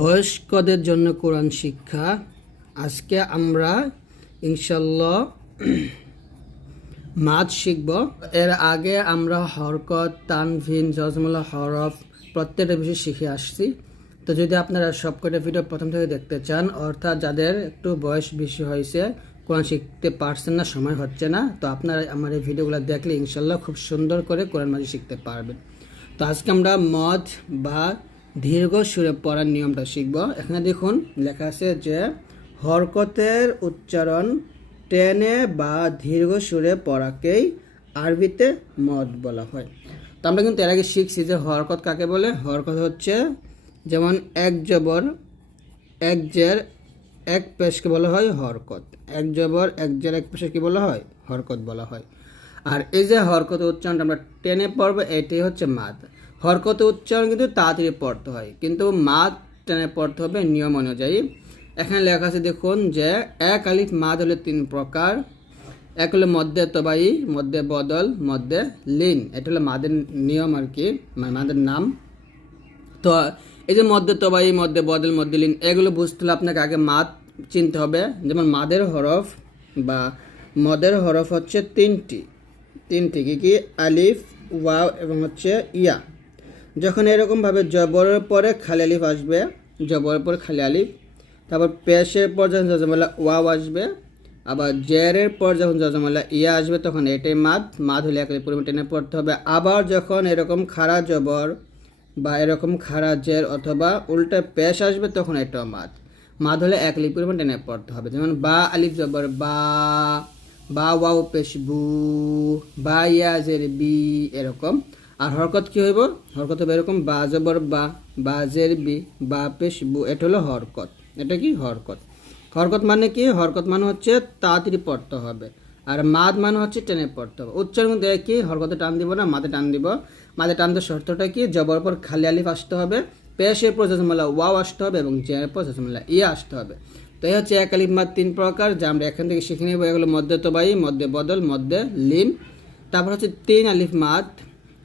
বয়স্কদের জন্য কোরআন শিক্ষা। আজকে আমরা ইনশাল্লাহ মাছ শিখব। এর আগে আমরা হরকত, তানভিন জজমুল্লা হরফ প্রত্যেকটা বিষয় শিখে আসছি। তো যদি আপনারা সবকটা ভিডিও প্রথম থেকে দেখতে চান, অর্থাৎ যাদের একটু বয়স বেশি হয়েছে, কোরআন শিখতে পারছেন না, সময় হচ্ছে না, তো আপনারা আমার এই ভিডিওগুলো দেখলে ইনশাল্লাহ খুব সুন্দর করে কোরআন মাঝে শিখতে পারবেন। তো আজকে আমরা মদ বা দীর্ঘ সুরে পড়ার নিয়মটা শিখব। এখানে দেখুন, লেখা আছে যে, হরকতের উচ্চারণ টেনে বা দীর্ঘ সুরে পড়াকেই আরবিতে মদ বলা হয়। তো আমরা কিন্তু এর আগে শিখছি যে হরকত কাকে বলে? হরকত হচ্ছে যেমন এক জবর, এক জের, এক পেশকে বলা হয়? হরকত। এক জবর, এক জের, এক পেশকে বলা হয়? হরকত বলা হয়। আর এই যে হরকত উচ্চারণটা আমরা টেনে পড়ব, এটাই হচ্ছে মাদ। হরকত উচ্চারণ কিন্তু তাড়াতাড়ি পড়তে হয়। কিন্তু মাদ টেনে পড়তে হবে নিয়ম অনুযায়ী। এখানে লেখা আছে, দেখুন যে এক আলিফ মাদ হলো তিন প্রকার। এক হলো মধ্যে তবাই মধ্যে বদল, মধ্যে লিন। এটা হলো মাদের নিয়ম আর কি মানে মাদের নাম। তো এই যে মধ্যে তবাই মধ্যে বদল, মধ্যে লিন, এগুলো বুঝতে হলে আপনাকে আগে মাদ চিনতে হবে। যেমন মাদের হরফ বা মদের হরফ হচ্ছে তিনটি। তিনটি কি কি? আলিফ, ওয়াও এবং হচ্ছে ইয়া। যখন এরকমভাবে জবরের পরে খালি আলিফ আসবে, জবরের পরে খালি আলিফ তারপর পেশের পর যখন জজমালা ওয়াও আসবে, আবার জেরের পর যখন জজমালা ইয়া আসবে, তখন এটাই মাদ মাদ হলে এক পরিমাণ টেনে পড়তে হবে। আবার যখন এরকম খাড়া জবর বা এরকম খাড়া জের অথবা উল্টা পেশ আসবে, তখন এটাও মাদ। মাদ হলে এক লিপ পরিমাণ টেনে পড়তে হবে। যেমন বা, আলিফ জবর, বা বা ওয়াও পেশ, বু, বা ইয়া, জের, বি, এরকম। আর হরকত কি হইব? হরকত হবে এরকম বা জবর বা বা জের বি, বা পেশ বু, এটা হলো হরকত। এটা কি? হরকত। হরকত মানে কি? হরকত মানে হচ্ছে তাড়াতাড়ি পড়তে হবে। আর মাদ মানে হচ্ছে টেনে পড়তে হবে। উচ্চারণ কিন্তু কি? হরকতে টান দিব না, মাদে টান দিব। মাদে টান দেওয়ার শর্তটা কি? জবর পর খালি আলিফ আসতে হবে। পেশের পর জজমালা ওয়াও আসতে হবে এবং জের পর জজমালা ইয়া আসতে হবে। তো এই হচ্ছে এক আলিফ মাদ তিন প্রকার, যা আমরা এখান থেকে শিখে নেব। এগুলো মধ্যে তবাই মধ্যে বদল, মধ্যে লিন। তারপর হচ্ছে তিন আলিফ মাদ।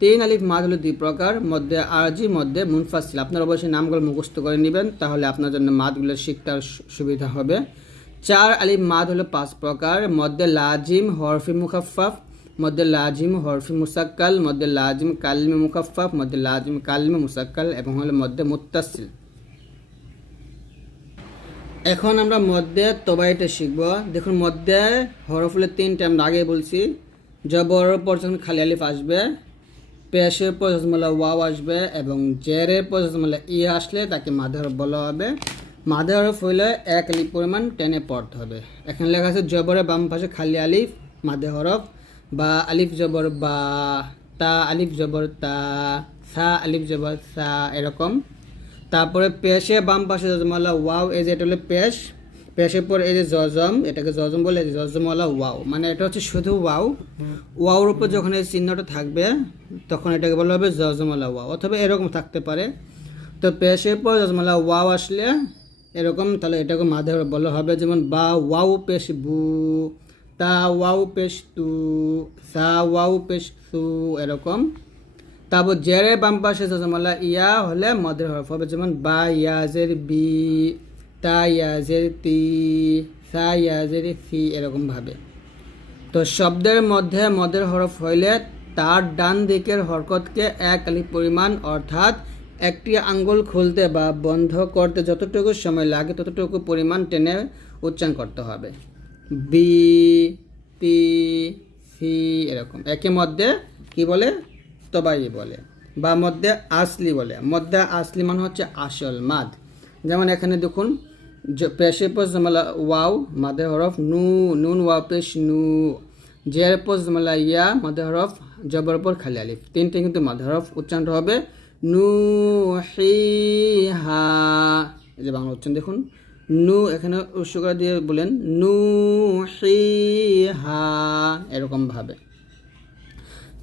তিন আলিফ মাদ হলো দুই প্রকার, মধ্যে আরজি, মধ্যে মুনফাসিল। আপনার অবশ্যই নামগুলো মুখস্থ করে নেবেন, তাহলে আপনার জন্য মাদগুলো শিখতে সুবিধা হবে। চার আলিফ মাদ হলো পাঁচ প্রকার, মধ্যে লাজিম, হরফি মুখাফাফ মধ্যে লাজিম, হরফি মুসাক্কাল, মধ্যে লাজিম, কালমে মুখাফাফ মধ্যে লাজিম, কালমে মুসাক্কাল এবং হলো মধ্যে মুত্তাসিল। এখন আমরা মধ্যে তবাইটা শিখব। দেখুন, মধ্যে হরফ হলো তিনটে আমরা আগে বলছি। জবর পর যখন খালি আলিফ আসবে পেশের পর জসমলা ওয়াও আসবে এবং জেরের পর জসমলা ই আসলে তাকে হরফ বলা হবে। মাঝে হরফ হইলে এক আলিফ পরিমাণ টেনে পড়তে হবে। এখানে লেখা আছে জবরের বাম পাশে খালি আলিফ মাঝে হরফ, বা আলিফ জবর বা তা, আলিফ জবর তা, সা, আলিফ জবর সা এরকম। তারপরে পেশে বাম পাশে জজমালা ওয়াও যে এটা হলো পেশ। পেশের পর এই যে জজম, এটাকে জজম বলে জজমওয়ালা ওয়াও। মানে এটা হচ্ছে শুধু ওয়াও। ওয়াওর উপর যখন এই চিহ্নটা থাকবে, তখন এটাকে বলা হবে জজমওয়ালা ওয়াও। অথবা এরকম থাকতে পারে। তো পেশের পর জজমালা ওয়াও আসলে এরকম, তাহলে এটাকে মাঝে বলা হবে যেমন, বা ওয়াও পেশ বু তা ওয়াও পেশ তু সা ওয়াও পেশ সু এরকম। তারপর জেরে বাম পাশে জজমালা ইয়া হলে মদের হরফ হবে। যেমন, বা ইয়াজের বি। তা ইয়াজের তি সা ইয়াজের ফি এরকম ভাবে তো শব্দের মধ্যে মদের হরফ হইলে তার ডান দিকের হরকতকে এক আলি পরিমাণ অর্থাৎ একটি আঙ্গুল খুলতে বা বন্ধ করতে যতটুকু সময় লাগে ততটুকু পরিমাণ টেনে উচ্চারণ করতে হবে। বি, তি, সি এরকম। একে মধ্যে কি বলে? তবাই বলে। বা মধ্যে আসলি বলে। মধ্যে আসলি মানে হচ্ছে আসল মাদ। যেমন এখানে দেখুন পেশে পর ওয়াও মাদে হরফ নু, নুন ওয়াও পেশ নু। জের পর ইয়া মাদে হরফ জবর পর খালি আলিফ। তিনটে কিন্তু মাদে হরফ উচ্চারণটা হবে। নু, হি, হা। এই যে বাংলা উচ্চারণ দেখুন। নু এখানে উৎস দিয়ে বলেন, নু, হি, হা, এরকম ভাবে।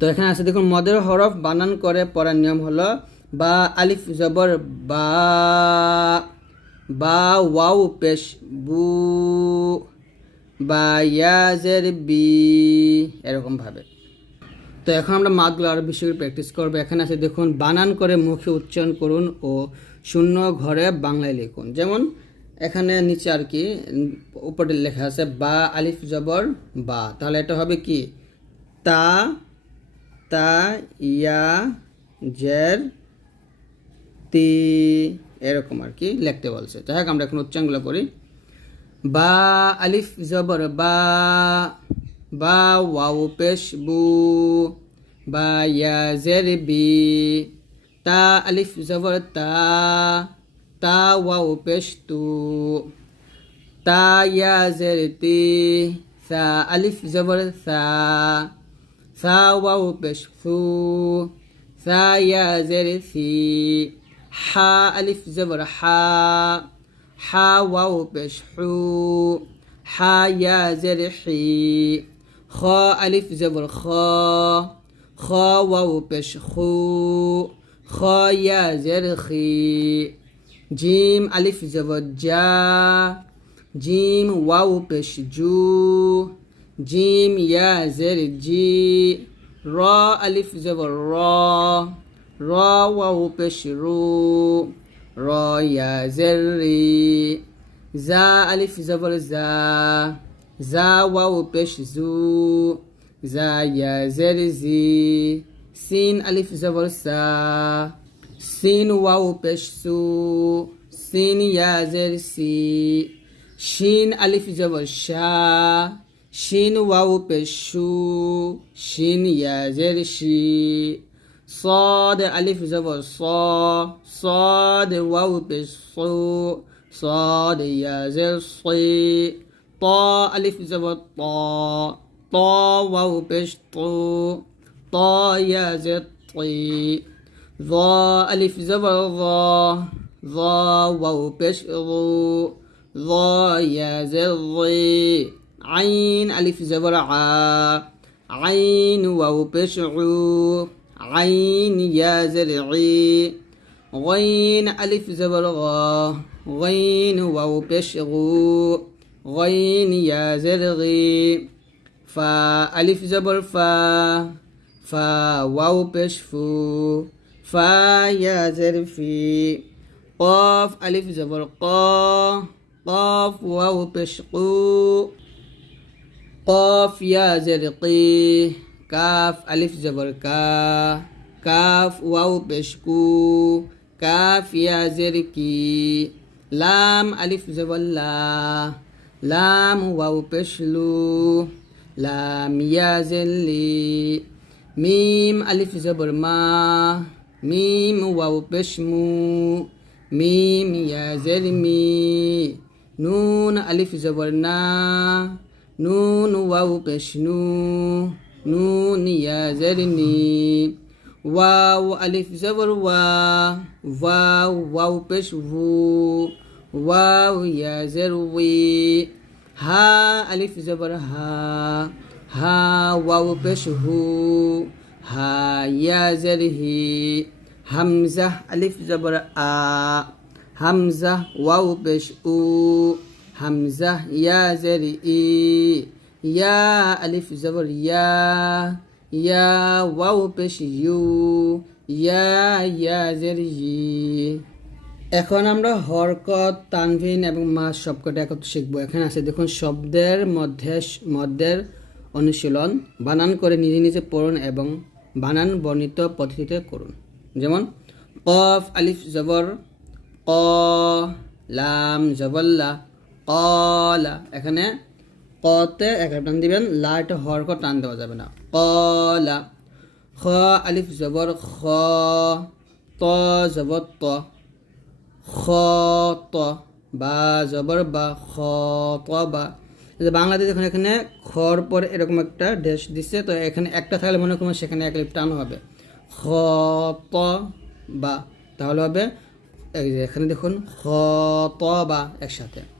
তো এখানে আছে দেখুন মদের হরফ বানান করে পড়ার নিয়ম হলো বা আলিফ জবর বা বা ওয়াও পেশ বু, বা ইয়াজের বি, এরকম ভাবে। তো এখন আমরা মাদগুলো আরও বেশি করে প্র্যাকটিস করব। এখানে আছে, দেখুন, বানান করে মুখে উচ্চারণ করুন ও শূন্য ঘরে বাংলায় লিখুন। যেমন এখানে নিচে আর কি, উপরে লেখা আছে, বা আলিফ জবর বা। তাহলে এটা হবে কি? তা তা, ইয়া, জের, তি এরকম আর কি, লিখতে বলছে। যাই হোক, আমরা এখন উচ্চারণগুলো করি বা আলিফ জবর বা বা ওয়াও পেশ বু, বা ইয়া জের বি, তা আলিফ জবর তা তা ওয়াও পেশ তু, তা ইয়া জের তি, সা আলিফ জবর সা সা ওয়াও পেশ ফু, সা ইয়া জের সি হা আলিফ জবর হা হা ওয়াও পেশ হু হা ইয়া জের হি খ আলিফ জবর খ খ ওয়াও পেশ খু খ ইয়া জের খি জিম আলিফ জবর জা জিম ওয়াও পেশ জু জিম ইয়া জের জি র আলিফ জবর র ওয়াও পেশ রু র ইয়া জের রি জা আলিফ জবর জা জা ওয়াও পেশ জু জা ইয়া জের জি সিন আলিফ জবর সা সিন ওয়াও পেশ সু সিন ইয়া জের সি শিন আলিফ صاد ألف زبر صا صاد واو بالصو صاد يا زر صي طا ألف زبر طا طا واو بش طو طا يا زر طي ظا ألف زبر ظا ظا واو بش ظو ظا يا زر ظي عين ألف زبر عين واو بش عو عين يا زرعي غين ألف زبر غا غين واو بش غو غين يا زرغي. فا ألف زبر فا فا واو بش فو فا يا زرفي. قاف ألف زبر قا قاف واو بش قو قاف يا زرقي. কাফ আলিফ জবর কা কাফ ওয়াও পেশকু কাফ ইয়া জের কি লাম আলিফ জবর লাম ওয়াও পেশলু লাম ইয়া জেল্লি মিম আলিফ জবর মা মিম ওয়াও পেশমু মিম ইয়া জের মি নুন আলিফ জবর না নুন ওয়াও পেশনু নুন ইয়া জেরনি ওয়াও আলিফ জবর ওয়া ওয়াও ওয়াও পেশ ভু ওয়াও ইয়া জের উই হা আলিফ জবর হা হা ওয়াও পেশ হু হা ইয়া জের হি হামজা আলিফ জবর আ হামজা ওয়াও পেশ উ হামজা ইয়া জের ই আলিফ জবর ইয়া ইয়া ওয়াও পেশ ইউ ইয়া ইয়া জের ই এখন আমরা হরকত, তানভিন এবং মা সবকটা একত্র শিখব। এখানে আছে, দেখুন, শব্দের মধ্যে মধ্যের অনুশীলন, বানান করে নিজে নিজে পড়ুন এবং বানান বর্ণিত পদ্ধতিতে করুন। যেমন, কফ, আলিফ, জবর, ক, লাম, জবল্লা কলা এখানে কতে একটা টান দিবেন লাট হরক টান দেওয়া যাবে না। কলা, খ, আলিফ জবর খ, ত জবর ত, খ, ত, বা জবর বা খ, ত, বা। বাংলাতে দেখুন এখানে খর পরে এরকম একটা ড্যাশ দিচ্ছে, তো এখানে একটা থাকলে মনে করুন সেখানে এক টান হবে। খ, ত, বা, তাহলে হবে এখানে দেখুন, খ, ত, বা একসাথে।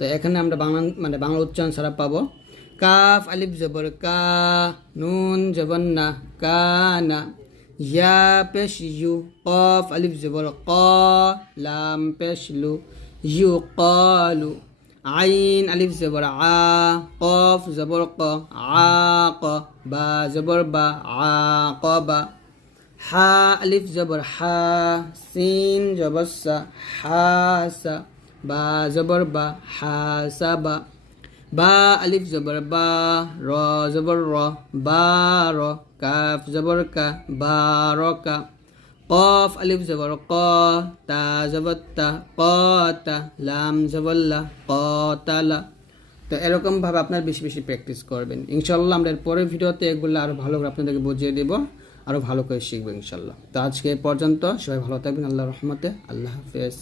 তো এখানে আমরা বাংলা মানে বাংলা উচ্চারণ ছাড়া পাবো। কাফ, আলিফ, জবর, কা, নুন, জবর, না, কা, না। ইয়া, পেশ, ইউ, কফ, আলিফ, জবর, ক, লাম, পেশ, লু, ইউ কলু আইন, আলিফ, জবর, আ, কফ, জবর, ক, আ, ক, বা, জবর, বা, আ, ক, বা। হা, আলিফ, জবর, হা, সিন, জবর, সা, হা, সা। বা জবর বা হা সা বা আলিফ জবর বা র জবর র, বা র কাফ জবর কা, বা র কা আলিফ জবর ক, তা জবর তা, ক তা, লাম জবর লা, ক তা এরকমভাবে আপনার বেশি বেশি প্র্যাকটিস করবেন। ইনশাল্লাহ আমরা পরের ভিডিওতে এগুলো আরও ভালো করে আপনাদেরকে বুঝিয়ে দেবো আরও ভালো করে শিখব ইনশাল্লাহ তো আজকে পর্যন্ত সবাই ভালো থাকবেন আল্লাহ রহমতে, আল্লাহ হাফেজ।